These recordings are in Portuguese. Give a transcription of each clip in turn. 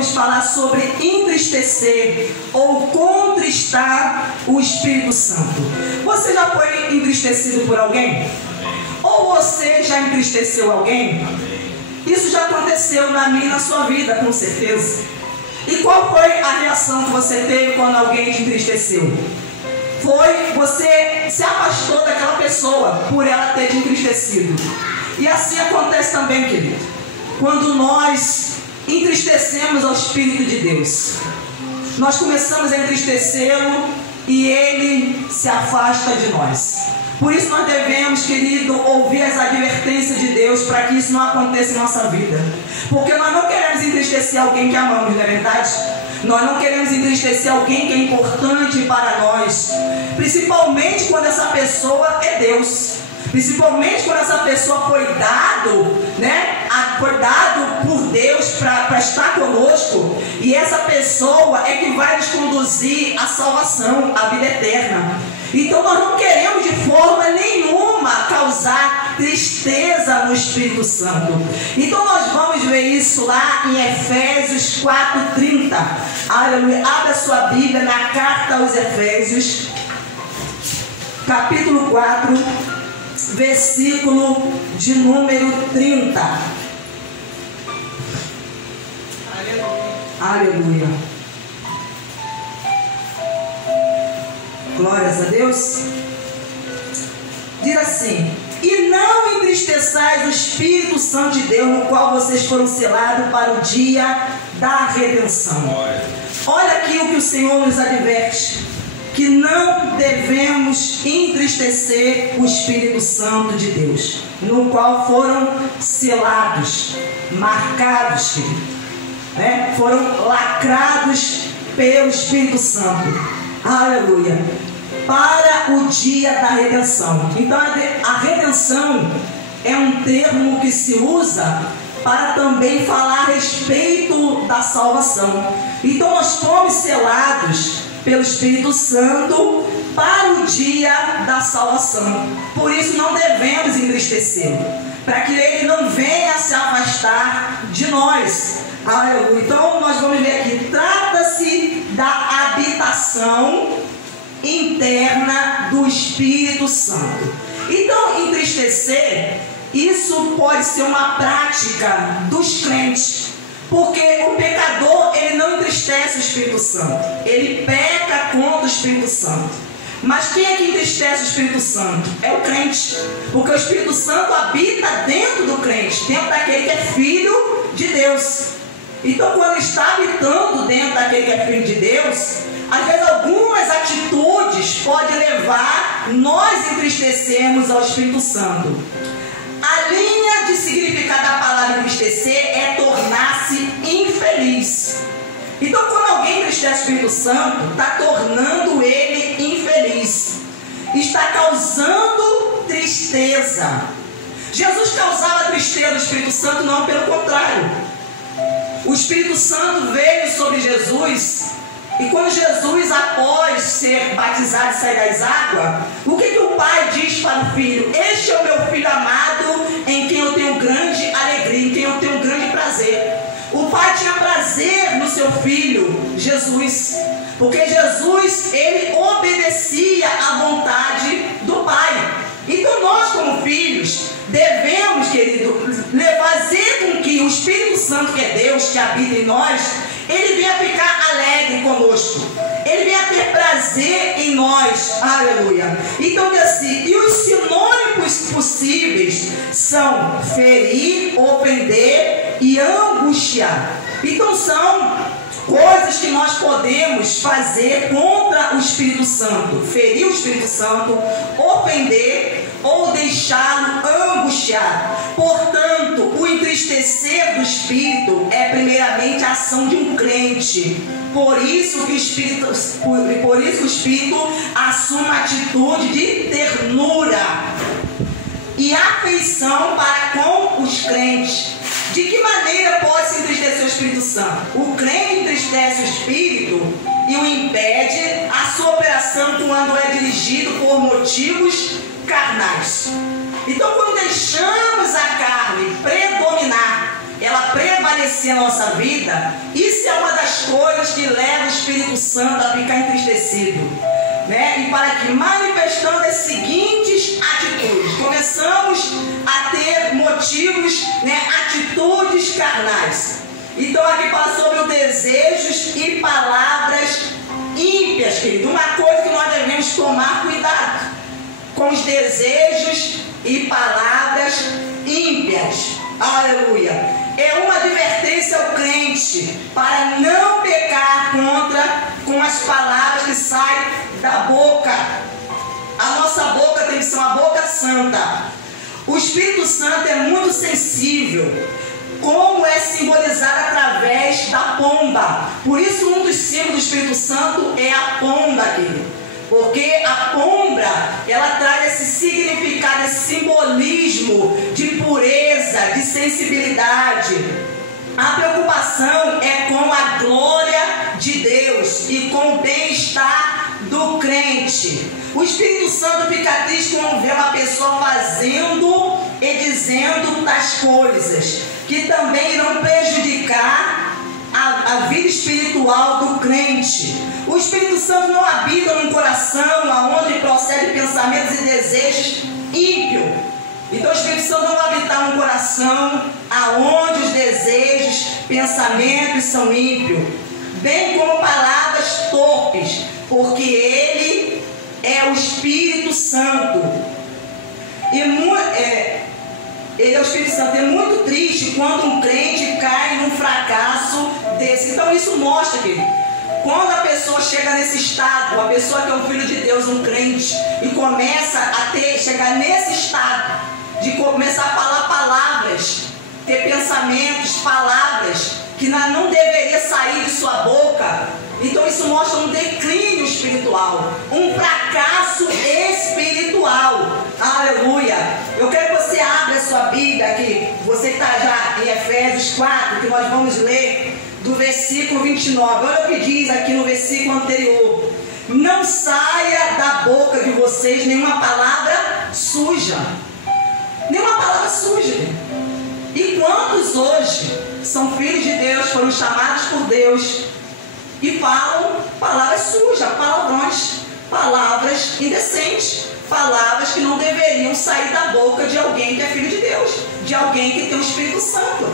vamos falar sobre entristecer ou contristar o Espírito Santo. Você já foi entristecido por alguém? Ou você já entristeceu alguém? Isso já aconteceu na minha e na sua vida, com certeza. E qual foi a reação que você teve quando alguém te entristeceu? Foi você se afastou daquela pessoa por ela ter te entristecido. E assim acontece também, querido, quando nós entristecemos ao Espírito de Deus. Nós começamos a entristecê-lo e ele se afasta de nós. Por isso nós devemos, querido, ouvir as advertências de Deus para que isso não aconteça em nossa vida. Porque nós não queremos entristecer alguém que amamos, não é verdade? Nós não queremos entristecer alguém que é importante para nós. Principalmente quando essa pessoa é Deus. Principalmente quando essa pessoa foi dado, foi dado por Deus para estar conosco. E essa pessoa é que vai nos conduzir à salvação, à vida eterna. Então nós não queremos de forma nenhuma causar tristeza no Espírito Santo. Então nós vamos ver isso lá em Efésios 4:30. Aleluia. Abra sua Bíblia na carta aos Efésios, capítulo 4, versículo de número 30. Aleluia. Glórias a Deus. Diz assim: e não entristeçais o Espírito Santo de Deus, no qual vocês foram selados para o dia da redenção. Olha aqui o que o Senhor nos adverte: que não devemos entristecer o Espírito Santo de Deus, no qual foram selados, marcados, foram lacrados pelo Espírito Santo. Aleluia. Para o dia da redenção. Então a redenção é um termo que se usa para também falar a respeito da salvação. Então nós fomos selados pelo Espírito Santo para o dia da salvação. Por isso não devemos entristecê-lo, para que ele não venha se afastar de nós. Aleluia. Então nós vamos ver aqui, trata-se da habitação interna do Espírito Santo. Então entristecer, isso pode ser uma prática dos crentes. Porque o pecador, ele não entristece o Espírito Santo. Ele peca contra o Espírito Santo. Mas quem é que entristece o Espírito Santo? É o crente. Porque o Espírito Santo habita dentro do crente, dentro daquele que é filho de Deus. Então, quando está habitando dentro daquele que é filho de Deus, às vezes algumas atitudes podem levar nós entristecermos ao Espírito Santo. A linha de significado da palavra entristecer é tornar-se infeliz. Então, quando alguém entristece o Espírito Santo, está tornando ele infeliz, está causando tristeza. Jesus causava tristeza no Espírito Santo? Não, pelo contrário. O Espírito Santo veio sobre Jesus, e quando Jesus, após ser batizado e sair das águas, o que o Pai diz para o Filho? Este é o meu Filho amado, em quem eu tenho grande alegria, em quem eu tenho grande prazer. O Pai tinha prazer no seu Filho, Jesus, porque Jesus, ele obedecia à vontade do Pai. Então nós, como filhos, devemos, querido, fazer com que o Espírito Santo, que é Deus, que habita em nós, ele venha ficar alegre conosco, ele venha ter prazer em nós. Aleluia. Então diz assim, e os sinônimos possíveis são ferir, ofender e angustiar. Então são coisas que nós podemos fazer contra o Espírito Santo: ferir o Espírito Santo, ofender ou deixá-lo angustiar. Portanto, o entristecer do Espírito é primeiramente a ação de um crente. Por isso que o Espírito assume uma atitude de ternura e afeição para com os crentes. De que maneira pode se entristecer o Espírito Santo? O crente entristece o Espírito e o impede a sua operação quando é dirigido por motivos carnais. Então, quando deixamos a carne predominar, ela prevalecer aparecer na nossa vida, isso é uma das coisas que leva o Espírito Santo a ficar entristecido, né? E para que, manifestando as seguintes atitudes, começamos a ter motivos, né? Atitudes carnais. Então aqui fala sobre os desejos e palavras ímpias, querido. Uma coisa que nós devemos tomar cuidado com os desejos e palavras ímpias. Aleluia. É uma advertência ao crente para não pecar com as palavras que saem da boca. A nossa boca tem que ser uma boca santa. O Espírito Santo é muito sensível, como é simbolizado através da pomba. Por isso, um dos símbolos do Espírito Santo é a pomba, querido. Porque a pomba, ela traz esse significado, esse simbolismo de pureza, de sensibilidade. A preocupação é com a glória de Deus e com o bem-estar do crente. O Espírito Santo fica triste quando vê uma pessoa fazendo e dizendo tais coisas, que também irão prejudicar a vida espiritual do crente. O Espírito Santo não habita num coração onde procedem pensamentos e desejos ímpios. Então o Espírito Santo não vai habitar num coração aonde os desejos, pensamentos são ímpios, bem como palavras torpes, porque Ele é o Espírito Santo. Ele é o Espírito Santo. É muito triste quando um crente cai num fracasso desse. Então isso mostra que quando a pessoa chega nesse estado, a pessoa que é um filho de Deus, um crente, e começa a chegar nesse estado de começar a falar palavras, ter pensamentos, palavras que não deveria sair de sua boca, então isso mostra um declínio espiritual, um fracasso espiritual. Aleluia. Eu quero que você abra a sua Bíblia aqui, você que está já em Efésios 4, que nós vamos ler do versículo 29. Olha o que diz aqui no versículo anterior: não saia da boca de vocês nenhuma palavra suja. Nenhuma palavra suja. E quantos hoje são filhos de Deus, foram chamados por Deus e falam palavras sujas, palavrões, palavras indecentes, palavras que não deveriam sair da boca de alguém que é filho de Deus, de alguém que tem o Espírito Santo.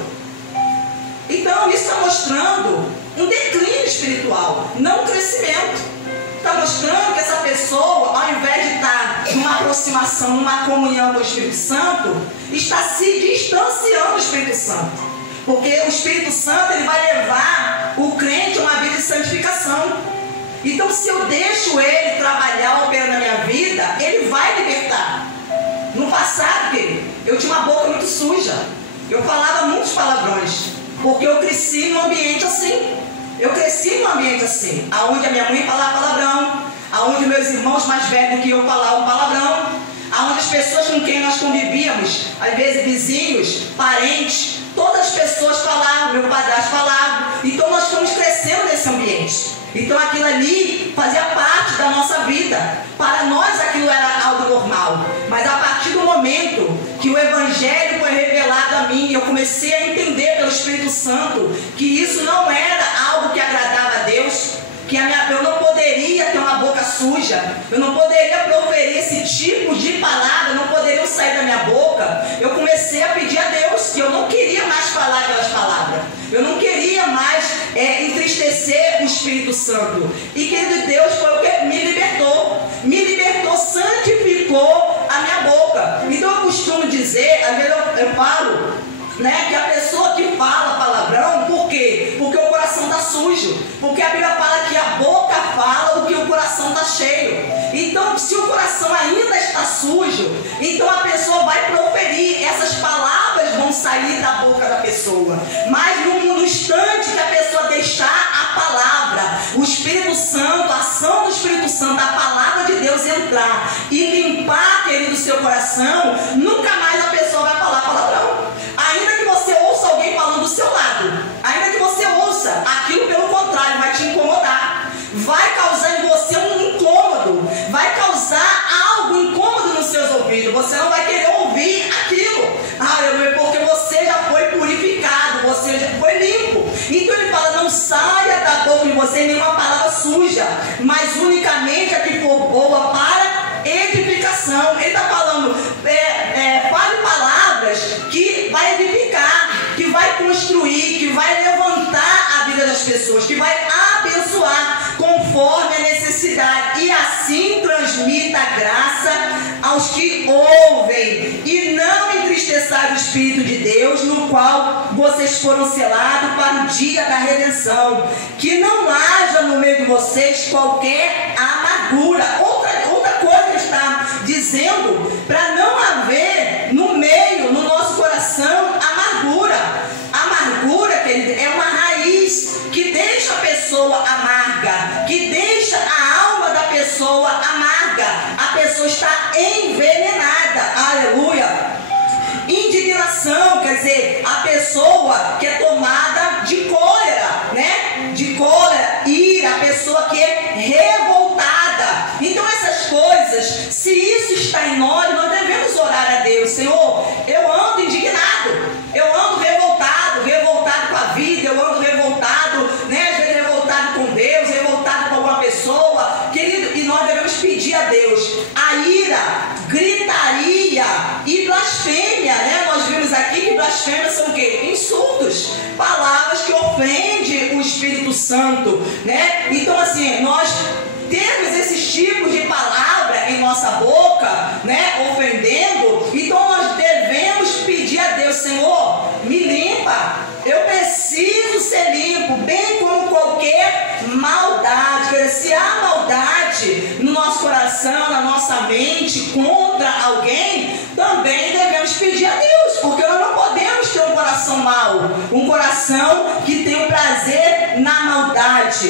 Então isso está mostrando um declínio espiritual, não um crescimento. Está mostrando que essa pessoa, ao invés de estar numa aproximação, numa comunhão com o Espírito Santo, está se distanciando do Espírito Santo. Porque o Espírito Santo, ele vai levar o crente a uma vida de santificação. Então, se eu deixo ele trabalhar, operar na minha vida, ele vai libertar. No passado, querido, eu tinha uma boca muito suja. Eu falava muitos palavrões, porque eu cresci num ambiente assim. Eu cresci num ambiente assim, aonde a minha mãe falava palavrão, aonde meus irmãos mais velhos do que eu falavam palavrão, aonde as pessoas com quem nós convivíamos, às vezes vizinhos, parentes, todas as pessoas falavam, meu padrasto falava. Então nós fomos crescendo nesse ambiente. Então aquilo ali fazia parte da nossa vida. Para nós aquilo era algo normal. Mas a partir do momento que o Evangelho foi revelado a mim, eu comecei a entender pelo Espírito Santo que isso não era algo que agradava a Deus, que eu não poderia ter uma boca suja, eu não poderia proferir esse tipo de palavra, não poderiam sair da minha boca. Eu comecei a pedir a Deus que eu não queria mais falar aquelas palavras, eu não queria mais entristecer o Espírito Santo. E querido, Deus foi o que me libertou, santificou a minha boca. Então eu costumo dizer, às vezes eu falo, né, que a pessoa que fala palavrão, por quê? Porque o coração está sujo. Porque a Bíblia fala que a boca fala o que o coração está cheio. Então, se o coração ainda está sujo, então a pessoa vai proferir, essas palavras vão sair da boca da pessoa. Mas no instante que a pessoa deixar a palavra, o Espírito Santo, a ação do Espírito Santo, a palavra de Deus entrar e limpar, querido, o seu coração, nunca mais a pessoa vai falar palavrão. Ainda que você ouça alguém falando do seu lado, ainda que você ouça, aquilo pelo contrário vai te incomodar, vai causar em você um incômodo, vai causar algo incômodo nos seus ouvidos, você não vai querer ouvir aquilo, aleluia, porque você já foi purificado, você já foi vocês nenhuma palavra suja, mas unicamente a que for boa para edificação. Ele está falando, fale palavras que vai edificar, que vai construir, que vai levantar a vida das pessoas, que vai abençoar conforme a necessidade, e assim transmita a graça aos que ouvem, e não entristeçai o Espírito de Deus, no qual vocês foram selados para o dia da redenção. Que não haja no meio de vocês qualquer amargura. Outra coisa que está dizendo, para não haver no nosso coração amargura. Amargura, querido, é uma raiz que deixa a pessoa amarga, que deixa a alma da pessoa amarga. A pessoa está envenenada. Aleluia. Indignação, quer dizer, a pessoa que é tomada de cólera, né? De cólera, ira, a pessoa que é revoltada. Então essas coisas, se isso está em nós devemos orar a Deus. Senhor, eu ando indignado, eu ando revoltado com a vida, eu ando revoltado, né? Às vezes revoltado com Deus, revoltado com alguma pessoa, querido, e nós devemos pedir a Deus. A ira, gritaria e blasfêmia, né? Nós vimos aqui que blasfêmia são o quê? Insultos, palavras que ofendem o Espírito Santo, né? Então assim, nós temos esses tipos de palavra em nossa boca, né? Ofendendo, então nós devemos pedir a Deus, Senhor, me limpa, eu preciso ser limpo, bem como qualquer maldade. Quer dizer, se há maldade no nosso coração, na nossa mente, contra alguém, também devemos pedir a Deus, porque nós não podemos ter um coração mau, um coração que tem o prazer na maldade.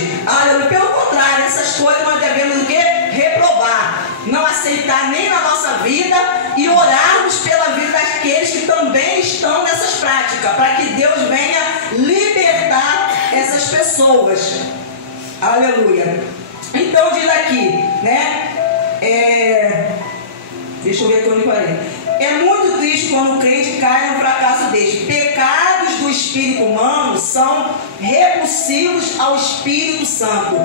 Pelo contrário, essas coisas nós devemos o quê? Reprovar, não aceitar nem na nossa vida, e orarmos pela vida daqueles que também estão nessas práticas, para que Deus venha libertar essas pessoas. Aleluia. Então diz aqui, né? Deixa eu ver aqui onde eu parei. É muito triste quando o crente cai num fracasso deste. Pecados do espírito humano são repulsivos ao Espírito Santo.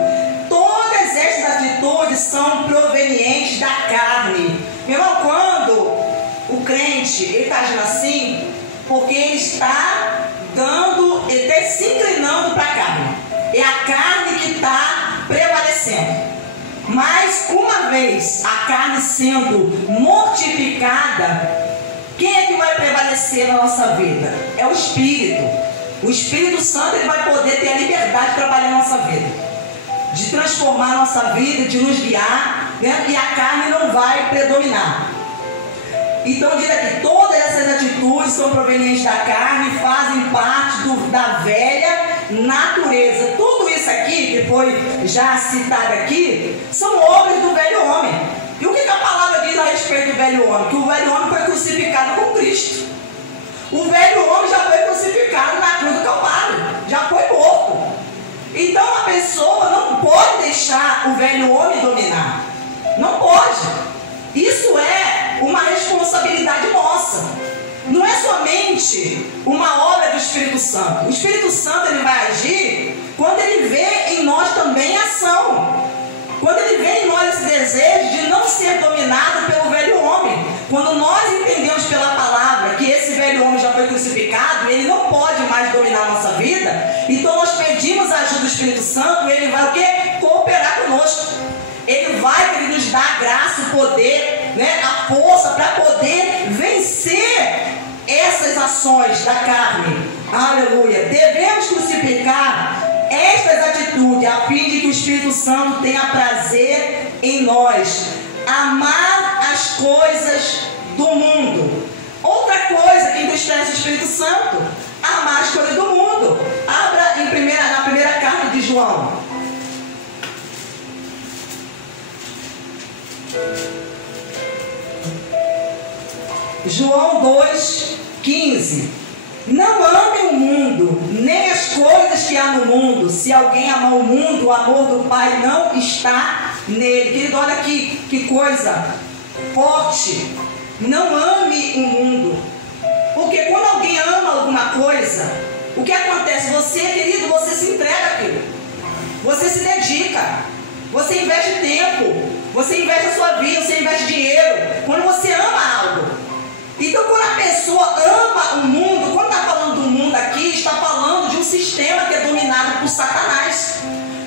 Todas estas atitudes são provenientes da carne. Meu irmão, quando o crente está agindo assim, porque ele está se inclinando para a carne. É a carne que está prevalecendo. Mas uma vez a carne sendo mortificada, quem é que vai prevalecer na nossa vida? É o Espírito. O Espírito Santo, ele vai poder ter a liberdade de trabalhar na nossa vida, de transformar a nossa vida, de nos guiar, né? E a carne não vai predominar. Então diz aqui, todas essas atitudes são provenientes da carne, fazem parte da velha natureza. Tudo isso aqui, que foi já citado aqui, são obras do velho homem. E o que a palavra diz a respeito do velho homem? Que o velho homem foi crucificado com Cristo. O velho homem já foi crucificado na cruz do Calvário, já foi morto. Então a pessoa não pode deixar o velho homem dominar. Não pode. Isso é uma responsabilidade nossa. Não é somente uma obra do Espírito Santo. O Espírito Santo, ele vai agir quando ele vê em nós também ação. Quando ele vê em nós esse desejo de não ser dominado pelo velho homem. Quando nós entendemos pela palavra que esse velho homem já foi crucificado, ele não pode mais dominar a nossa vida. Então nós pedimos a ajuda do Espírito Santo, e ele vai o quê? Cooperar conosco. Ele vai nos dar a graça, o poder, né, a força para poder vencer essas ações da carne. Aleluia. Devemos crucificar estas atitudes a fim de que o Espírito Santo tenha prazer em nós. Amar as coisas do mundo. Outra coisa que entristece o Espírito Santo, amar as coisas do mundo. Abra na primeira carta de João. João 2,15. Não amem o mundo, nem as coisas que há no mundo. Se alguém amar o mundo, o amor do Pai não está nele. Querido, olha aqui, que coisa forte. Não ame o mundo. Porque quando alguém ama alguma coisa, o que acontece? Você, querido, você se entrega àquilo. Você você investe a sua vida, você investe dinheiro, quando você ama algo. Então, quando a pessoa ama o mundo, quando está falando do mundo aqui, está falando de um sistema que é dominado por Satanás.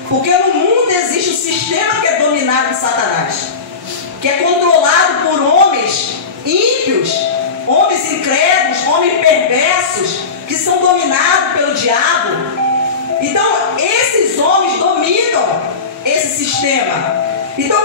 Porque no mundo existe um sistema que é dominado por Satanás, que é controlado por homens ímpios, homens incrédulos, homens perversos, que são dominados pelo diabo. Então, esses homens dominam esse sistema. Então,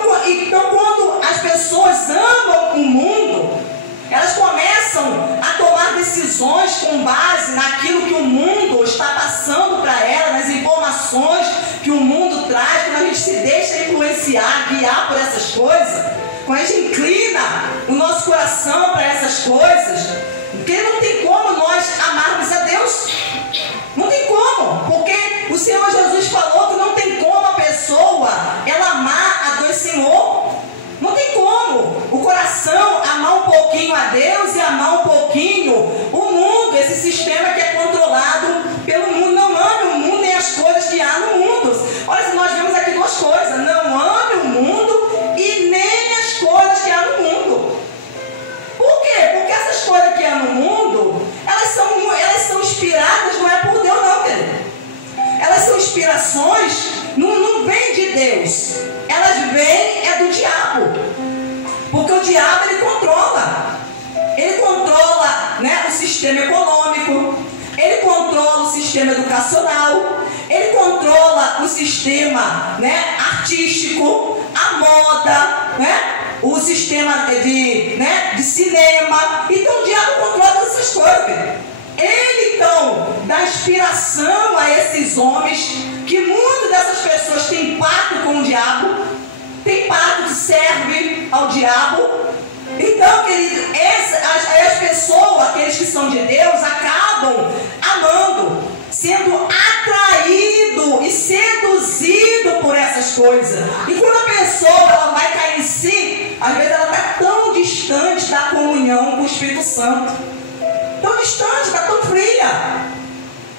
quando as pessoas amam o mundo, elas começam a tomar decisões com base naquilo que o mundo está passando para elas, nas informações que o mundo traz. Quando a gente se deixa influenciar, guiar por essas coisas, quando a gente inclina o nosso coração para essas coisas, porque não tem como nós amarmos a Deus. Não tem como, porque o Senhor Jesus falou que não tem como a pessoa ela amar a dois senhores. Não tem como o coração amar um pouquinho a Deus e amar um pouquinho o mundo, esse sistema que é controlado pelo mundo. Não ame o mundo nem as coisas que há no mundo. Olha, nós vemos aqui duas coisas: não ame o mundo e nem as coisas que há no mundo. Por quê? Porque essas coisas que há no mundo, elas são inspiradas, não é por Deus não, querido. Elas são inspirações, não vêm de Deus. Elas vêm do diabo. Porque o diabo, ele controla. Ele controla, né, o sistema econômico. Ele controla o sistema educacional. Ele controla o sistema, né, artístico, a moda, né, o sistema de cinema. Então o diabo controla todas essas coisas. Ele então dá inspiração a esses homens, que muitas dessas pessoas têm pacto com o diabo, tem pacto que serve ao diabo. Então, querido, as pessoas, aqueles que são de Deus, acabam amando, sendo atraído e seduzido por essas coisas. E quando a pessoa ela vai cair em si, às vezes ela está tão distante da comunhão com o Espírito Santo, tão distante, está tão fria,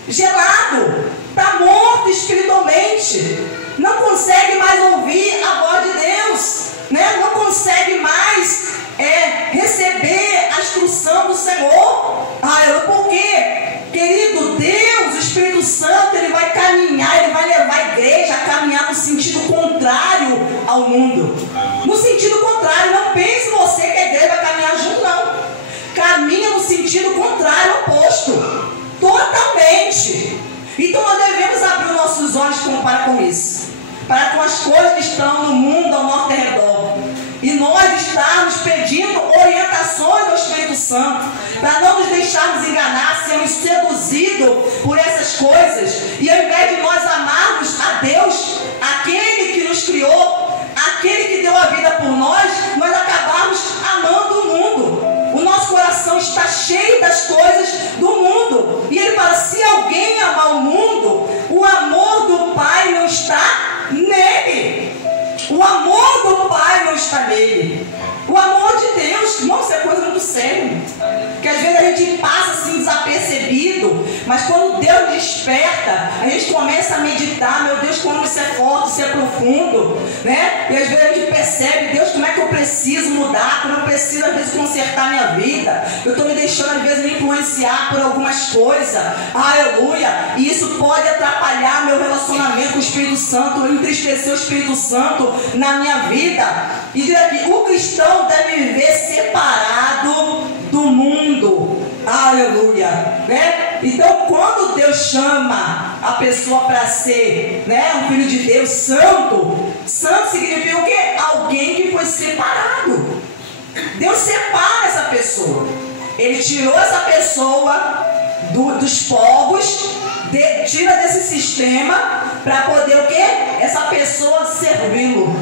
gelado, está morto espiritualmente, não consegue mais ouvir a voz de Deus, né? Não consegue mais receber a instrução do Senhor. Por quê? Querido, Deus, o Espírito Santo, ele vai caminhar, ele vai levar a igreja a caminhar no sentido contrário ao mundo. No sentido contrário. Não pense você que a igreja vai caminhar junto, não. Caminha no sentido contrário, oposto, totalmente. Então nós devemos abrir os nossos olhos para com isso, para com as coisas que estão no mundo ao nosso redor, e nós estarmos pedindo orientações ao Espírito Santo, para não nos deixarmos enganar, sermos seduzidos por essas coisas, e ao invés de nós amarmos a Deus, aquele que nos criou, aquele que deu a vida por nós acabarmos amando o mundo. O nosso coração está cheio das coisas do mundo. E ele fala: se alguém amar o mundo, o amor do Pai não está nele. O amor do Pai não está nele. O amor de Deus, irmão, isso é coisa muito séria. Que às vezes a gente passa assim desapercebido, mas quando Deus desperta, a gente começa a meditar: meu Deus, como isso é forte, isso é profundo, né? E às vezes a gente percebe: Deus, como é que eu preciso mudar, como eu preciso às vezes consertar minha vida. Eu estou me deixando às vezes me influenciar por algumas coisas, aleluia, e isso pode atrapalhar meu relacionamento com o Espírito Santo, entristecer o Espírito Santo na minha vida. E diz aqui: o cristão deve viver separado do mundo, aleluia, né? Então, quando Deus chama a pessoa para ser, né, um filho de Deus santo, santo significa o quê? Alguém que foi separado. Deus separa essa pessoa. Ele tirou essa pessoa dos povos, tira desse sistema, para poder o quê? Essa pessoa servi-lo,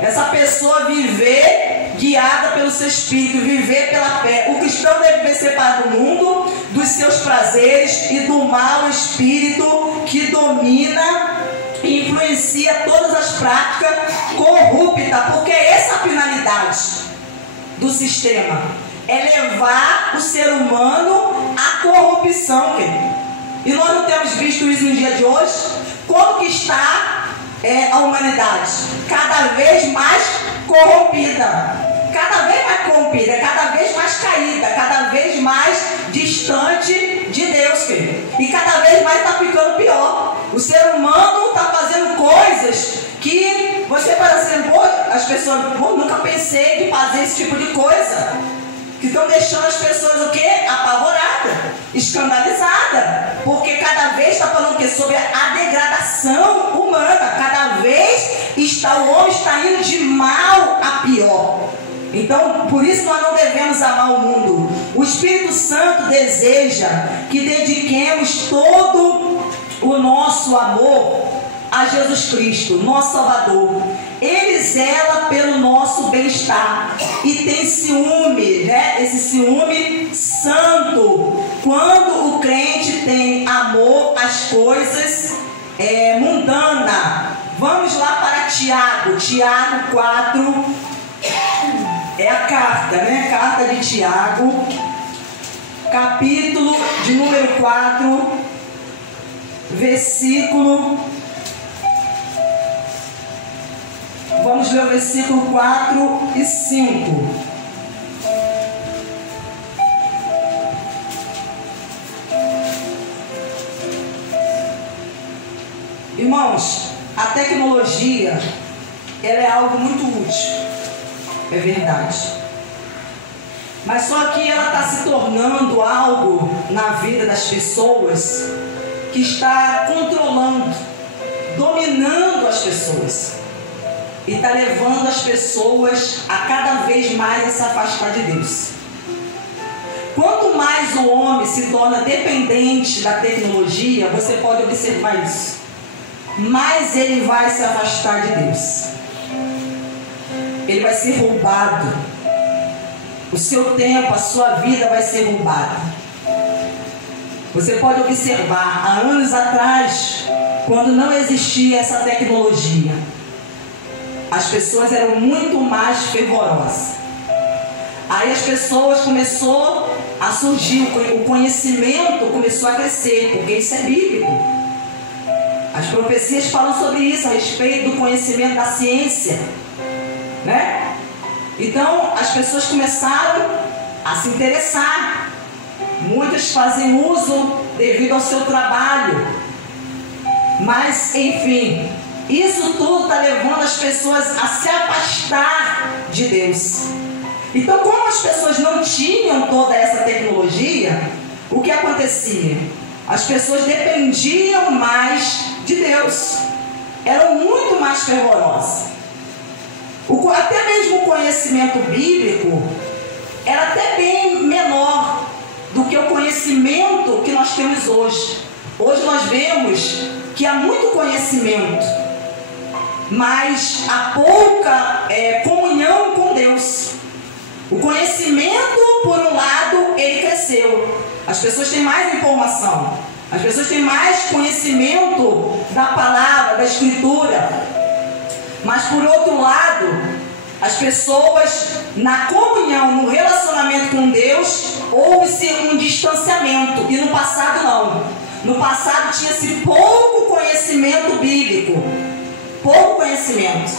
essa pessoa viver guiada pelo seu espírito, viver pela fé. O cristão deve viver separado do mundo, dos seus prazeres e do mau espírito que domina e influencia todas as práticas corruptas, porque essa é a finalidade do sistema, é levar o ser humano à corrupção, querido. E nós não temos visto isso no dia de hoje? Como que está a humanidade? Cada vez mais corrompida. Cada vez mais corrompida, cada vez mais caída, cada vez mais distante de Deus, querido. E cada vez mais está ficando pior. O ser humano está fazendo coisas que você parece assim, as pessoas, nunca pensei de fazer esse tipo de coisa. Que estão deixando as pessoas o quê? Apavoradas, escandalizadas. Porque cada vez está falando o quê? Sobre a degradação humana. Cada vez o homem está indo de mal a pior. Então, por isso nós não devemos amar o mundo. O Espírito Santo deseja que dediquemos todo o nosso amor a Jesus Cristo, nosso Salvador. Ele zela pelo nosso bem-estar e tem ciúme, né? Esse ciúme santo, quando o crente tem amor às coisas mundanas. Vamos lá para Tiago 4. É a carta, né? Carta de Tiago, capítulo de número 4, versículo. Vamos ler o versículo 4 e 5. Irmãos, a tecnologia, ela é algo muito útil. É verdade. Mas só que ela está se tornando algo na vida das pessoas que está controlando, dominando as pessoas. E está levando as pessoas a cada vez mais a se afastar de Deus. Quanto mais o homem se torna dependente da tecnologia, você pode observar isso, mais ele vai se afastar de Deus. Ele vai ser roubado. O seu tempo, a sua vida vai ser roubada. Você pode observar, há anos atrás, quando não existia essa tecnologia, as pessoas eram muito mais fervorosas. Aí as pessoas começou a surgir, o conhecimento começou a crescer, porque isso é bíblico. As profecias falam sobre isso, a respeito do conhecimento da ciência, né? Então as pessoas começaram a se interessar. Muitos fazem uso devido ao seu trabalho. Mas enfim, isso tudo está levando as pessoas a se afastar de Deus. Então, como as pessoas não tinham toda essa tecnologia, o que acontecia? As pessoas dependiam mais de Deus, eram muito mais fervorosas. Até mesmo o conhecimento bíblico era até bem menor do que o conhecimento que nós temos hoje. Hoje nós vemos que há muito conhecimento, mas há pouca comunhão com Deus. O conhecimento, por um lado, ele cresceu. As pessoas têm mais informação, as pessoas têm mais conhecimento da palavra, da escritura. Mas por outro lado, as pessoas, na comunhão, no relacionamento com Deus, houve-se um distanciamento. E no passado não. No passado tinha-se pouco conhecimento bíblico, pouco conhecimento.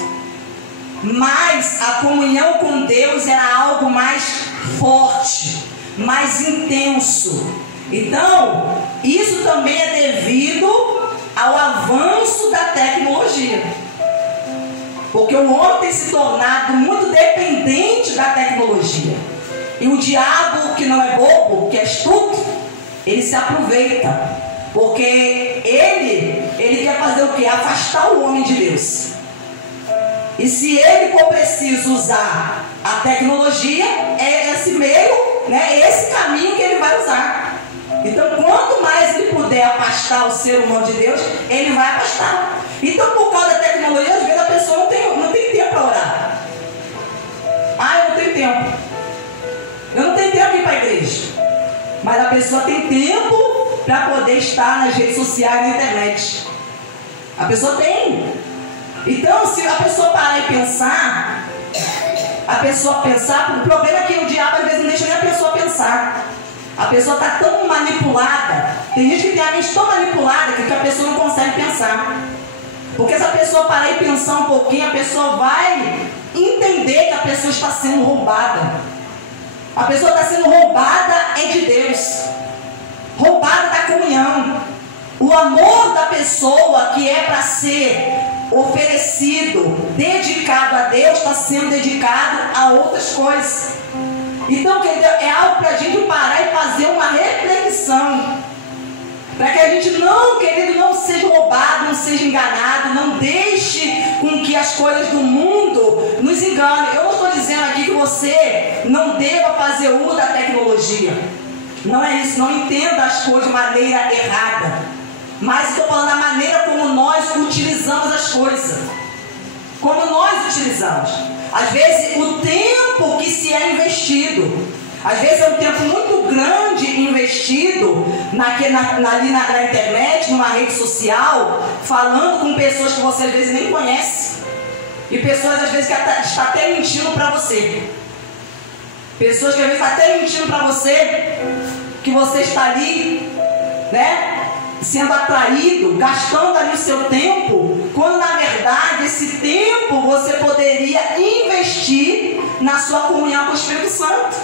Mas a comunhão com Deus era algo mais forte, mais intenso. Então, isso também é devido ao avanço da tecnologia. Porque o homem tem se tornado muito dependente da tecnologia. E o diabo, que não é bobo, que é astuto, ele se aproveita. Porque ele quer fazer o quê? Afastar o homem de Deus. E se ele for preciso usar a tecnologia, é esse meio, né, esse caminho que ele vai usar. Então, quanto mais ele puder afastar o ser humano de Deus, ele vai afastar. Então, por causa da tecnologia, às vezes a pessoa não tem tempo para orar. Ah, eu não tenho tempo. Eu não tenho tempo para ir para a igreja. Mas a pessoa tem tempo para poder estar nas redes sociais, na internet. A pessoa tem. Então, se a pessoa parar e pensar, o problema é que o diabo às vezes não deixa nem a pessoa pensar. A pessoa está tão manipulada. Tem gente que tem a mente tão manipulada que a pessoa não consegue pensar. Porque se a pessoa parar e pensar um pouquinho, a pessoa vai entender que a pessoa está sendo roubada. A pessoa está sendo roubada é de Deus, roubada da comunhão. O amor da pessoa que é para ser oferecido, dedicado a Deus, está sendo dedicado a outras coisas. Então, querido, é algo para a gente parar e fazer uma reflexão, para que a gente não, querido, não seja roubado, não seja enganado, não deixe com que as coisas do mundo nos enganem. Eu não estou dizendo aqui que você não deva fazer uso da tecnologia. Não é isso, não entenda as coisas de maneira errada. Mas estou falando da maneira como nós utilizamos as coisas. Como nós utilizamos. Às vezes o tempo que se é investido, às vezes é um tempo muito grande investido ali na internet, numa rede social, falando com pessoas que você às vezes nem conhece. E pessoas às vezes que estão até mentindo para você. Pessoas que às vezes estão até mentindo para você, que você está ali, né? Sendo atraído, gastando ali o seu tempo, quando na verdade esse tempo você poderia investir na sua comunhão com o Espírito Santo,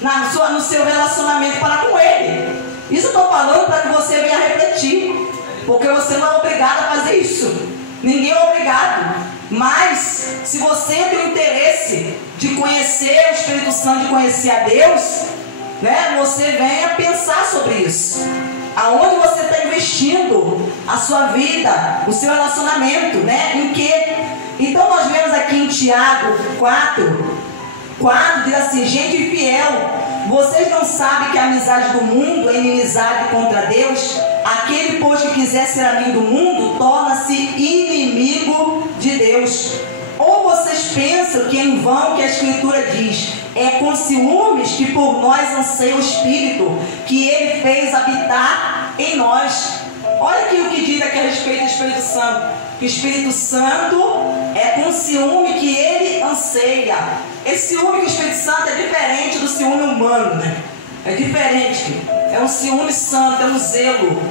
no seu relacionamento para com Ele. Isso eu estou falando para que você venha refletir, porque você não é obrigado a fazer isso, ninguém é obrigado. Mas se você tem o interesse de conhecer o Espírito Santo, de conhecer a Deus, né, você venha pensar sobre isso. Aonde você está investindo a sua vida, o seu relacionamento, né? Em que? Então nós vemos aqui em Tiago 4 diz assim: gente infiel, vocês não sabem que a amizade do mundo é inimizade contra Deus? Aquele, pois, que quiser ser amigo do mundo, torna-se inimigo de Deus. Ou vocês pensam que é em vão que a Escritura diz: é com ciúmes que por nós anseia o Espírito, que Ele fez habitar em nós. Olha aqui o que diz aqui a respeito do Espírito Santo. Que o Espírito Santo é com ciúme que Ele anseia. Esse ciúme do Espírito Santo é diferente do ciúme humano, né? É diferente. É um ciúme santo, é um zelo.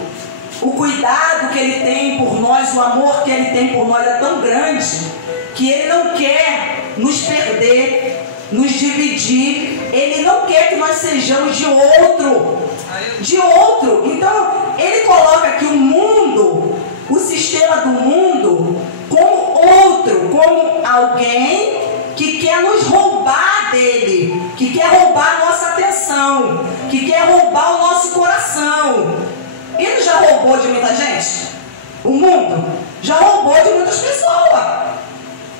O cuidado que Ele tem por nós, o amor que Ele tem por nós é tão grande que Ele não quer nos perder, nos dividir. Ele não quer que nós sejamos de outro. Então Ele coloca aqui o mundo, o sistema do mundo, como outro, como alguém que quer nos roubar dele, que quer roubar a nossa atenção, que quer roubar o nosso coração. Ele já roubou de muita gente? O mundo já roubou de muitas pessoas.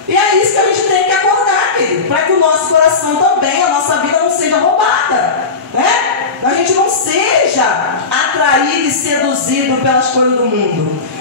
E é isso que a gente tem que acordar, querido, para que o nosso coração também, a nossa vida não seja roubada, né? A gente não seja atraído e seduzido pelas coisas do mundo.